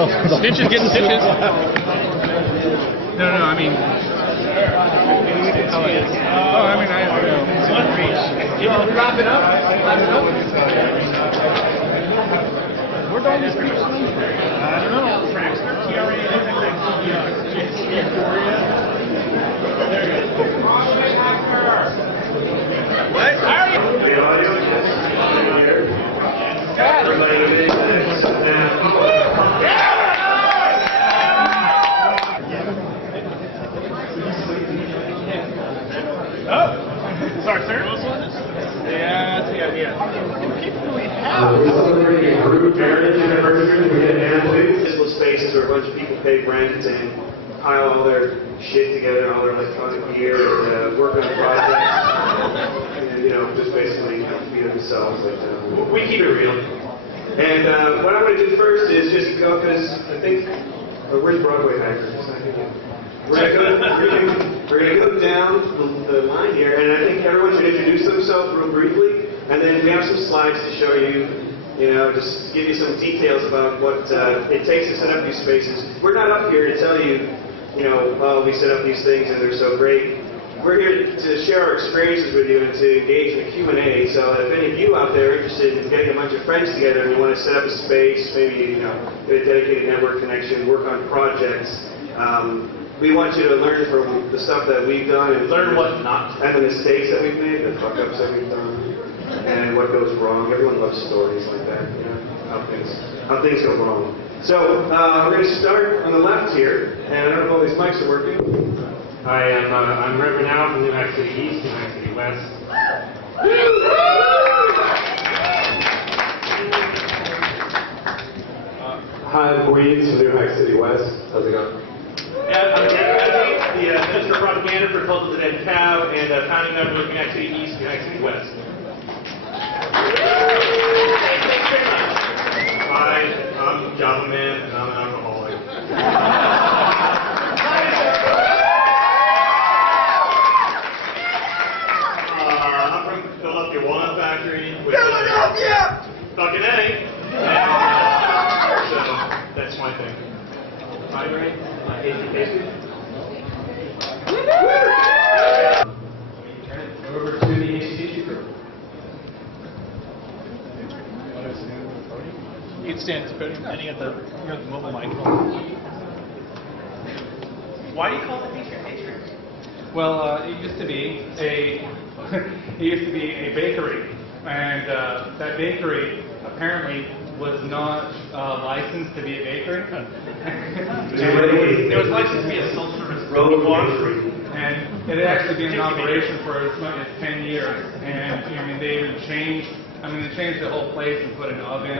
No. Stitches getting stitches. No, I mean. Oh, I mean, I don't know. You want to wrap it up? Where'd all these people come from? I don't know. What? How are you? The audio is everybody Oh, sorry, sir. Yeah, that's the idea. we're celebrating a group marriage anniversary. We had an physical spaces where a bunch of people pay rent and pile all their shit together, all their electronic gear, and work on projects. And, just basically feed themselves. We keep it real. And what I'm going to do first is just go, because I think, where's Broadway Hackers? We're going to go down the line here, and I think everyone should introduce themselves real briefly, and then we have some slides to show you, just give you some details about what it takes to set up these spaces. We're not up here to tell you, oh, we set up these things and they're so great. We're here to share our experiences with you and to engage in a Q&A, so if any of you out there are interested in getting a bunch of friends together and you want to set up a space, maybe, get a dedicated network connection, work on projects, we want you to learn from the stuff that we've done and Learn what not to do. and the mistakes that we've made, the fuck-ups that we've done, and what goes wrong. Everyone loves stories like that, how things go wrong. So we're going to start on the left here, and I don't know if all these mics are working. I'm Reverend Al from New Hack City East, New Hack City West. Hi, I'm Weeds from New Hack City West. How's it going? Yeah, I'm the Minister of Propaganda for Cult of the Dead Cow and founding member of New Hack City East, New Hack City West. Thanks very much. Hi, I'm Java Man, and I'm an alcoholic. I'm from Philadelphia Walnut Factory. Philadelphia! Fucking A! So, that's my thing. Hi, Ray. Over to the HTTP group. You can stand at the podium, and you got the mobile mic. Why do you call it Matrix? Well, it used to be a bakery, and that bakery apparently was not licensed to be a bakery. It was licensed to be a self-service road. And it had actually been in operation for as much as 10 years. And they even changed. They changed the whole place and put an oven,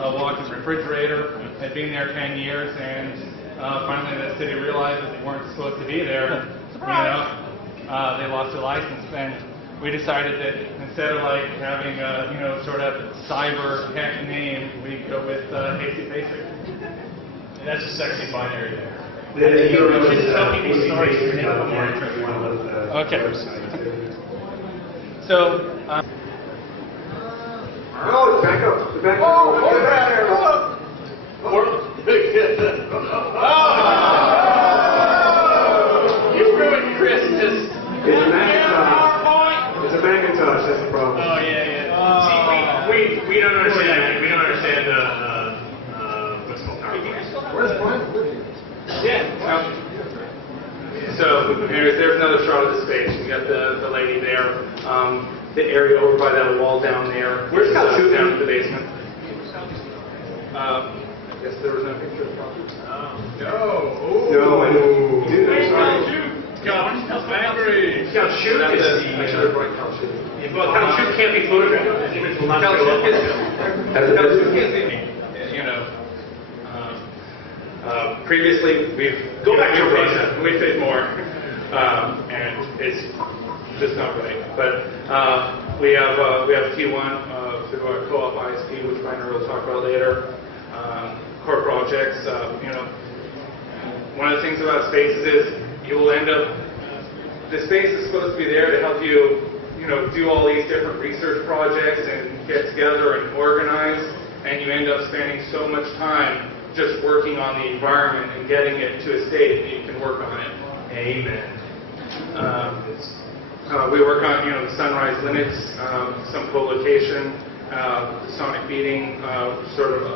a walk-in refrigerator. Had been there 10 years, and finally the city realized that they weren't supposed to be there. They lost their license, and we decided that instead of having a sort of cyber tech name, we go with Hasty Basic. And that's a sexy binary there. Okay. So. Oh, back up. Back up. You ruined Christmas. It's a Macintosh. It's a Macintosh, that's the problem. Oh, yeah. See, we don't understand. We don't understand what's called PowerPoint. Where's Brian? Yeah. So there's another shot of the space. We got the lady there. The area over by that wall down there. Where's Calhoun? Down in the basement. I guess there was no picture of the property. No, I didn't. Dude, I'm sorry. Count Shoot is the... I should have brought Cal Shoot. Well, Count Shoot can't be photographed. The image will not show up. Previously, we've... Go back to Russia. We paid more. And it's just not right. But we have T1 through our co-op ISP, which Rainer will talk about later. Core projects. One of the things about spaces is you will end up, the space is supposed to be there to help you, do all these different research projects and get together and organize, and you end up spending so much time just working on the environment and getting it to a state that you can work on it. Amen. We work on, the Sunrise Linux, some co-location, sonic beating, sort of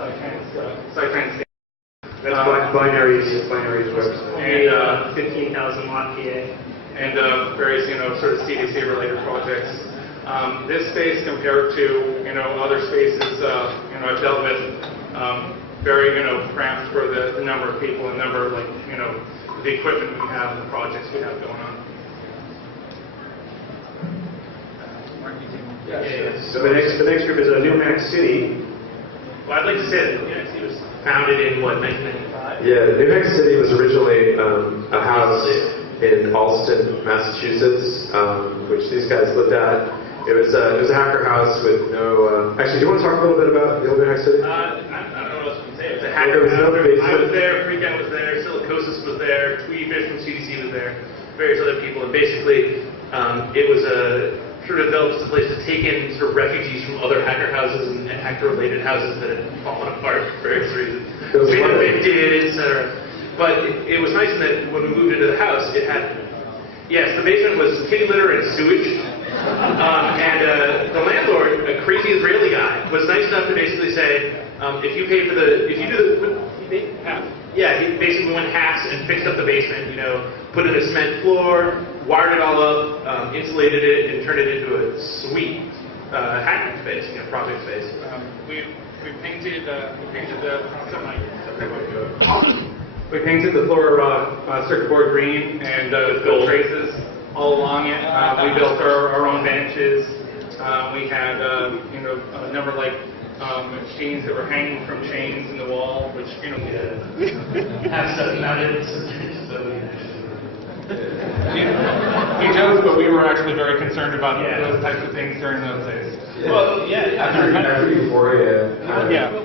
sidetrans. That's binaries website. And 15,000 watt PA. And various, sort of CDC-related projects. This space compared to, other spaces, I've dealt with, very, cramped for the number of people and number of, the equipment we have and the projects we have going on. So the next group is New Mac City. Well, I'd like to say that New Mac City was founded in, 1995? Yeah, New Mexico City was originally a house in Allston, Massachusetts, which these guys lived at. It was a hacker house with no... actually, do you want to talk a little bit about the old New Mexico City? I don't know what else you can say. It was a hacker house. I was there, Freakout was there, Silicosis was there, Tweefish from CDC was there, various other people, and basically it was sort of developed as a place to take in sort of refugees from other hacker houses and hacker-related houses that had fallen apart for various reasons. We had evicted, etc. But it was nice in that when we moved into the house, it had, yes, the basement was kitty litter and sewage. And the landlord, a crazy Israeli guy, was nice enough to basically say, if you pay for he basically went hacks and fixed up the basement, put in a cement floor, wired it all up, insulated it, and turned it into a sweet hacking space, project space. We painted the floor circuit board green and built traces all along it. We built our own benches. We had a number of machines that were hanging from chains in the wall, which Have stuff mounted. He knows, but we were actually very concerned about those types of things during those days. Well, yeah. After Euphoria.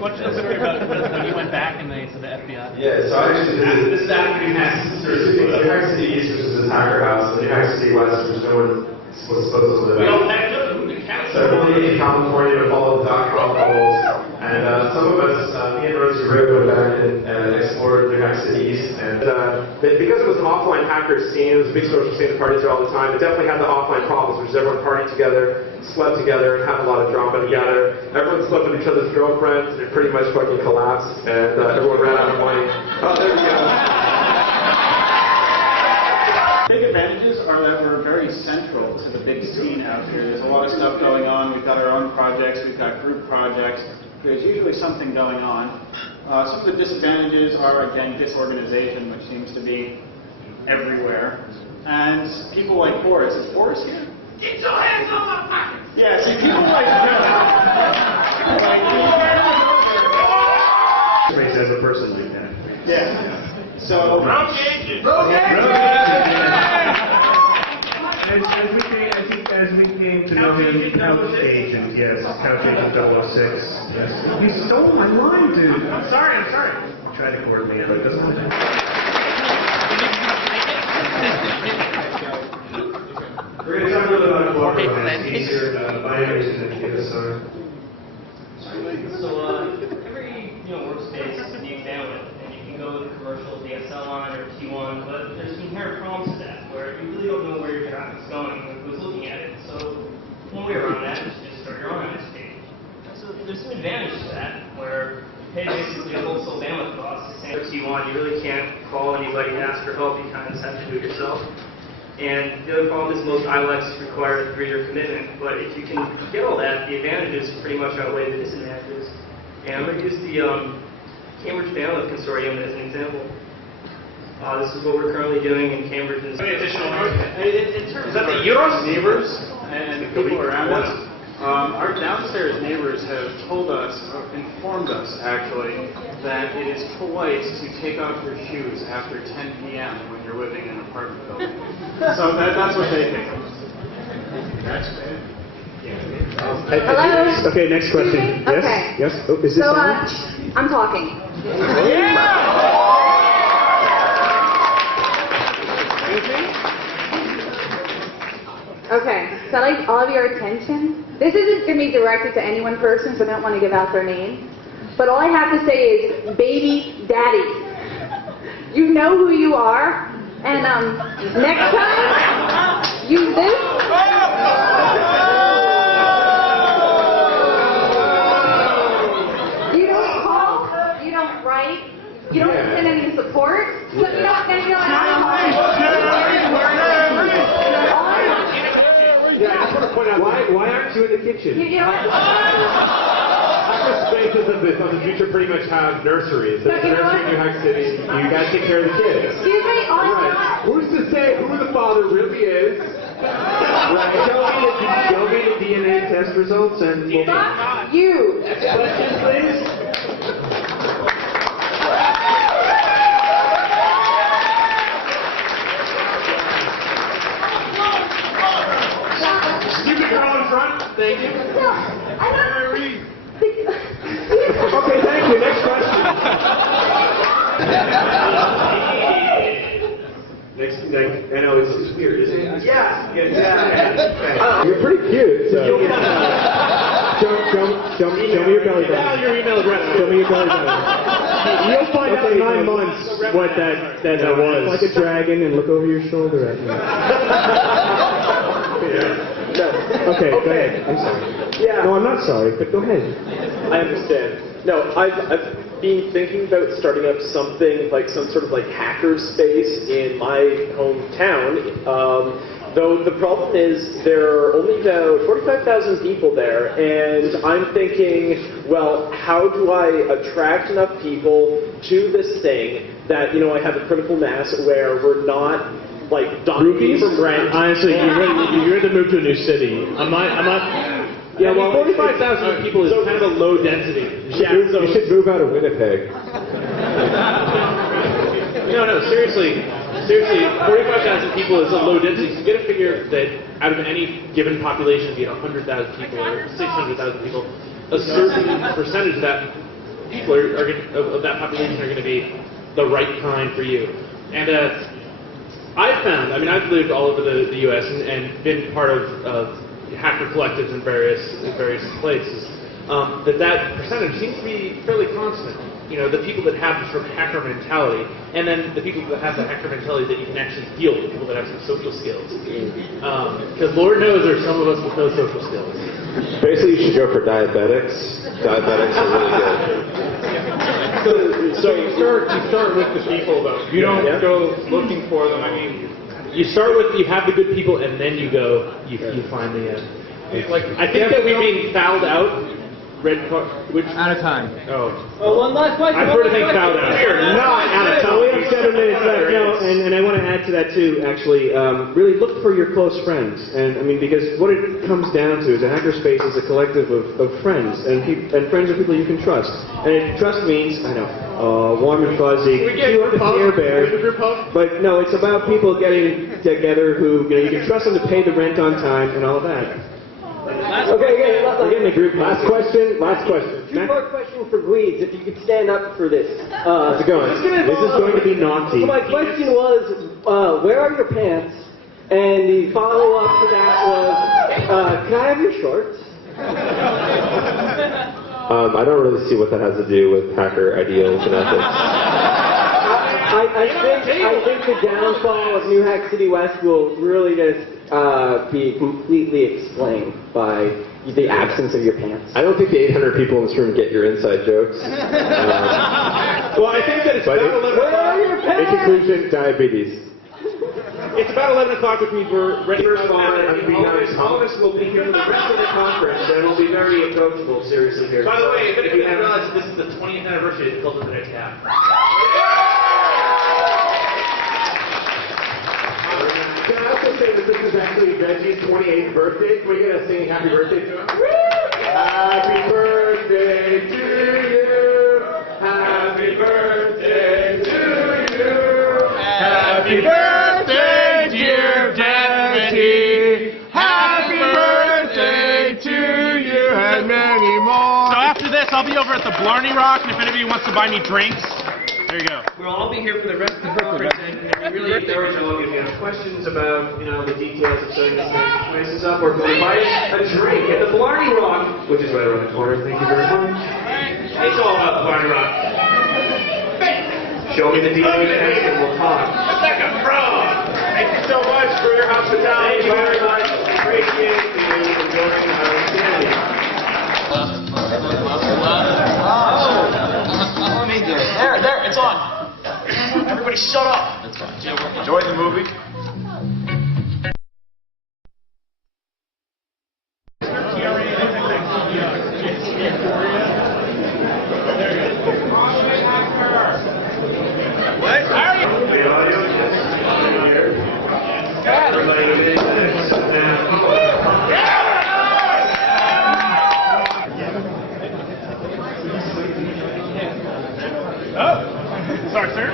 What's the story about when you went back and they said the FBI? Yeah, so I actually This is after you had New Mexico City East, which is this hacker house, and New Mexico City West, which no one was supposed to live We all in. packed up and moved to California. So everybody in California with all the .com bubbles, and some of us, me and Rosie Rick, went back and explored New Mexico City East, and because it was an offline hacker scene, it was a big social scene to party to all the time, it definitely had the offline problems, which is everyone partied together, slept together, and had a lot of drama together. Everyone slept with each other's girlfriends, and it pretty much fucking collapsed, and everyone ran out of money. Oh, there we go. Big advantages are that we're very central to the big scene out here. There's a lot of stuff going on. We've got our own projects. We've got group projects. There's usually something going on. Some of the disadvantages are, again, disorganization, which seems to be everywhere. And people like Boris. Is Boris here? Get your hands on my pocket! Yeah, see, people like Space as a person like that. yeah. So, As we came to know him, couch agent, yes, couch agent 006. Yes. You stole my line, dude. I'm sorry. I tried to coordinate, but it doesn't work. We're going to talk a little bit about cooperative here, binaries and KSR. So every workspace needs bandwidth, and you can go with a commercial DSL line or T1, but there's some inherent problems to that, where you really don't know where your traffic's going and who's looking at it. So one way around that is just start your own MSP. So there's some advantage to that, where you pay basically a wholesale bandwidth cost. Same as T1, you really can't call anybody and ask for help. You kind of just have to do it yourself. And the other problem is most ILECs require a 3-year commitment. But if you can get all that, the advantages pretty much outweigh the disadvantages. And I'm going to use the Cambridge Bandwidth Consortium as an example. This is what we're currently doing in Cambridge. is that the Euros neighbors and the people around us? Our downstairs neighbors have told us, informed us actually, that it is polite to take off your shoes after 10 p.m. when you're living in an apartment building. So that's what they think. Hello? Okay, next question. Yes? Okay. Yes? Oh, is this So, on? I'm talking. Okay, so I'd like all of your attention. This isn't going to be directed to any one person, so I don't want to give out their name. but all I have to say is, baby daddy, you know who you are, and next time, use this. You don't call, you don't write, you don't send any support, so you're not going to be like, Yeah, I just want to point out, why aren't you in the kitchen? you know what? Hackerspaces of the future pretty much have nurseries. There's a nursery in New Hack City. You guys take care of the kids. Excuse me, Right. Who's to say who the father really is? Right. Show me the DNA test results and we'll... Fuck you. Questions, please? Stupid girl in front. Thank you. No, I don't... Okay, thank you. Next question. I know it's weird, isn't it? Yeah. You're pretty cute. So. Show me your belly button. Your email address. Show me your belly button. You'll find out in 9 months what that was. Like a dragon and look over your shoulder at me. Okay, go ahead. I'm sorry. Yeah. No, I'm not sorry, but go ahead. I understand. No, I've been thinking about starting up something like some sort of like hackerspace in my hometown. Though the problem is there are only about 45,000 people there, and I'm thinking, well, how do I attract enough people to this thing that, you know, I have a critical mass where we're not like dominating from rent. Honestly, you're in the move to a new city. I'm not. Yeah, well, 45,000 people is kind of a low density. You should move out of Winnipeg. No, seriously, 45,000 people is a low density. So you got to figure that out of any given population, be it 100,000 people or 600,000 people, a certain percentage of that people of that population are going to be the right kind for you. And I've found, I mean, I've lived all over the U.S. and been part of hacker collectives in various places. That percentage seems to be fairly constant. You know, the people that have the sort of hacker mentality, and then the people that have the hacker mentality that you can actually deal with, people that have some social skills. Because Lord knows there's some of us with no social skills. Basically, you should go for diabetics. Diabetics are really good. So you start with the people, though. You don't go looking for them. I mean, you start with, you have the good people, and then you go, you find the I think that we've been fouled out. Red card. Which out of time. Oh. Oh, one last question. I've heard of things fouled out. We're not out of time. We have 7 minutes left. No, and I want to add to that too. Actually, really look for your close friends, and I mean because what it comes down to is a hackerspace is a collective of friends, and friends are people you can trust. And trust means warm and fuzzy. Fewer Care Bears. But no, it's about people getting together who you can trust them to pay the rent on time and all of that. Okay, We're getting a group. Last question. 2-part question for Gweeds, if you could stand up for this. How's it going? This is going to be naughty. So my question was, where are your pants? And the follow-up to that was, can I have your shorts? I don't really see what that has to do with hacker ideals and ethics. I think the downfall of New Hack City West will really just be completely explained by the absence of your pants. I don't think the 800 people in this room get your inside jokes. Well, I think that it's about 11 Where are o'clock. your pants? In conclusion, diabetes. It's about 11 o'clock, which means we're ready to All of us will be here for the rest of the conference, and we'll be very approachable, seriously, here. By the way, if you haven't realized, this is the 20th anniversary of Cult of the Next Half. Can I also say that this is actually Reggie's 28th birthday? Can we get a singing happy birthday to him? Happy birthday to you. Happy birthday to you. Happy birthday, dear Deputy. Happy birthday to you and many more. So after this, I'll be over at the Blarney Rock, and if anybody wants to buy me drinks, there you go. We'll all be here for the rest of the conference, and we really encourage all of you if you have questions about, the details of setting these places up, or to buy a drink at the Blarney Rock, which is right around the corner. Thank you very much. It's all about Barney Rock. Show me the DMX and we'll talk. It's like a frog. Thank you so much for your hospitality. Thank you very much. Appreciate you enjoying our standing. There, it's on. Everybody shut up. That's fine. Enjoy the movie. What? How are you? The audio? Yes. Everybody sit down. Sorry, sir.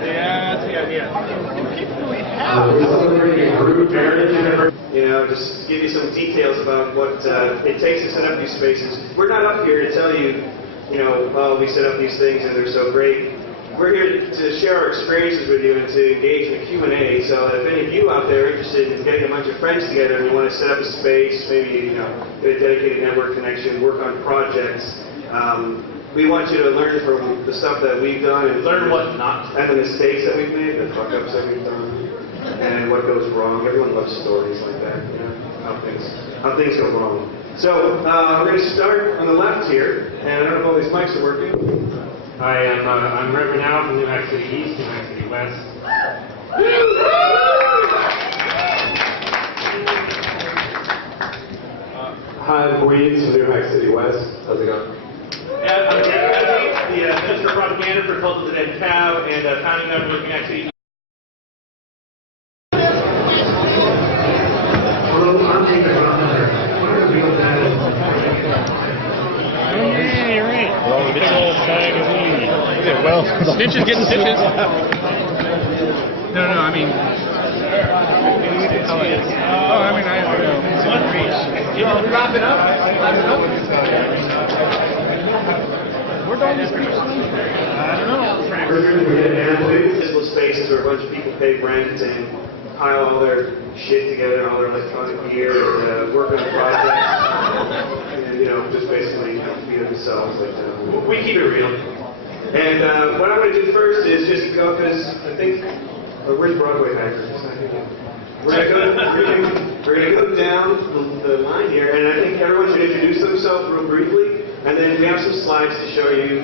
Yeah, that's the idea. We're celebrating a group marriage. You know, just give you some details about what it takes to set up these spaces. We're not up here to tell you, you know, oh, we set up these things and they're so great. We're here to share our experiences with you and to engage in a Q&A. So if any of you out there are interested in getting a bunch of friends together and you want to set up a space, maybe, you know, get a dedicated network connection, work on projects, we want you to learn from the stuff that we've done and Learn what not to. and the mistakes that we've made, the fuck-ups that we've done, and what goes wrong. Everyone loves stories like that, you know, how things go wrong. So we're going to start on the left here, and I don't know if all these mics are working. I'm Reverend Al from New Hack City East, New Hack City West. Hi, I'm Weeds from New Hack City West. How's it going? Yeah, I'm the Minister of Propaganda for Culture Dead Cow and founding member of New Hack City. Hello, I'm David Robinson. What are real bad? Yeah, you're right. Well, it's all magazine. Yeah, well, stitches getting stitches. No, I mean. You want to wrap it up? We're done. I don't know. Physical spaces where a bunch of people pay rent and pile all their shit together, all their electronic gear, and work on projects. And, you know, just basically be themselves. We keep it real. And what I'm going to do first is just go, because I think, where's Broadway Hackers? We're going to go down the line here, and I think everyone should introduce themselves real briefly, and then we have some slides to show you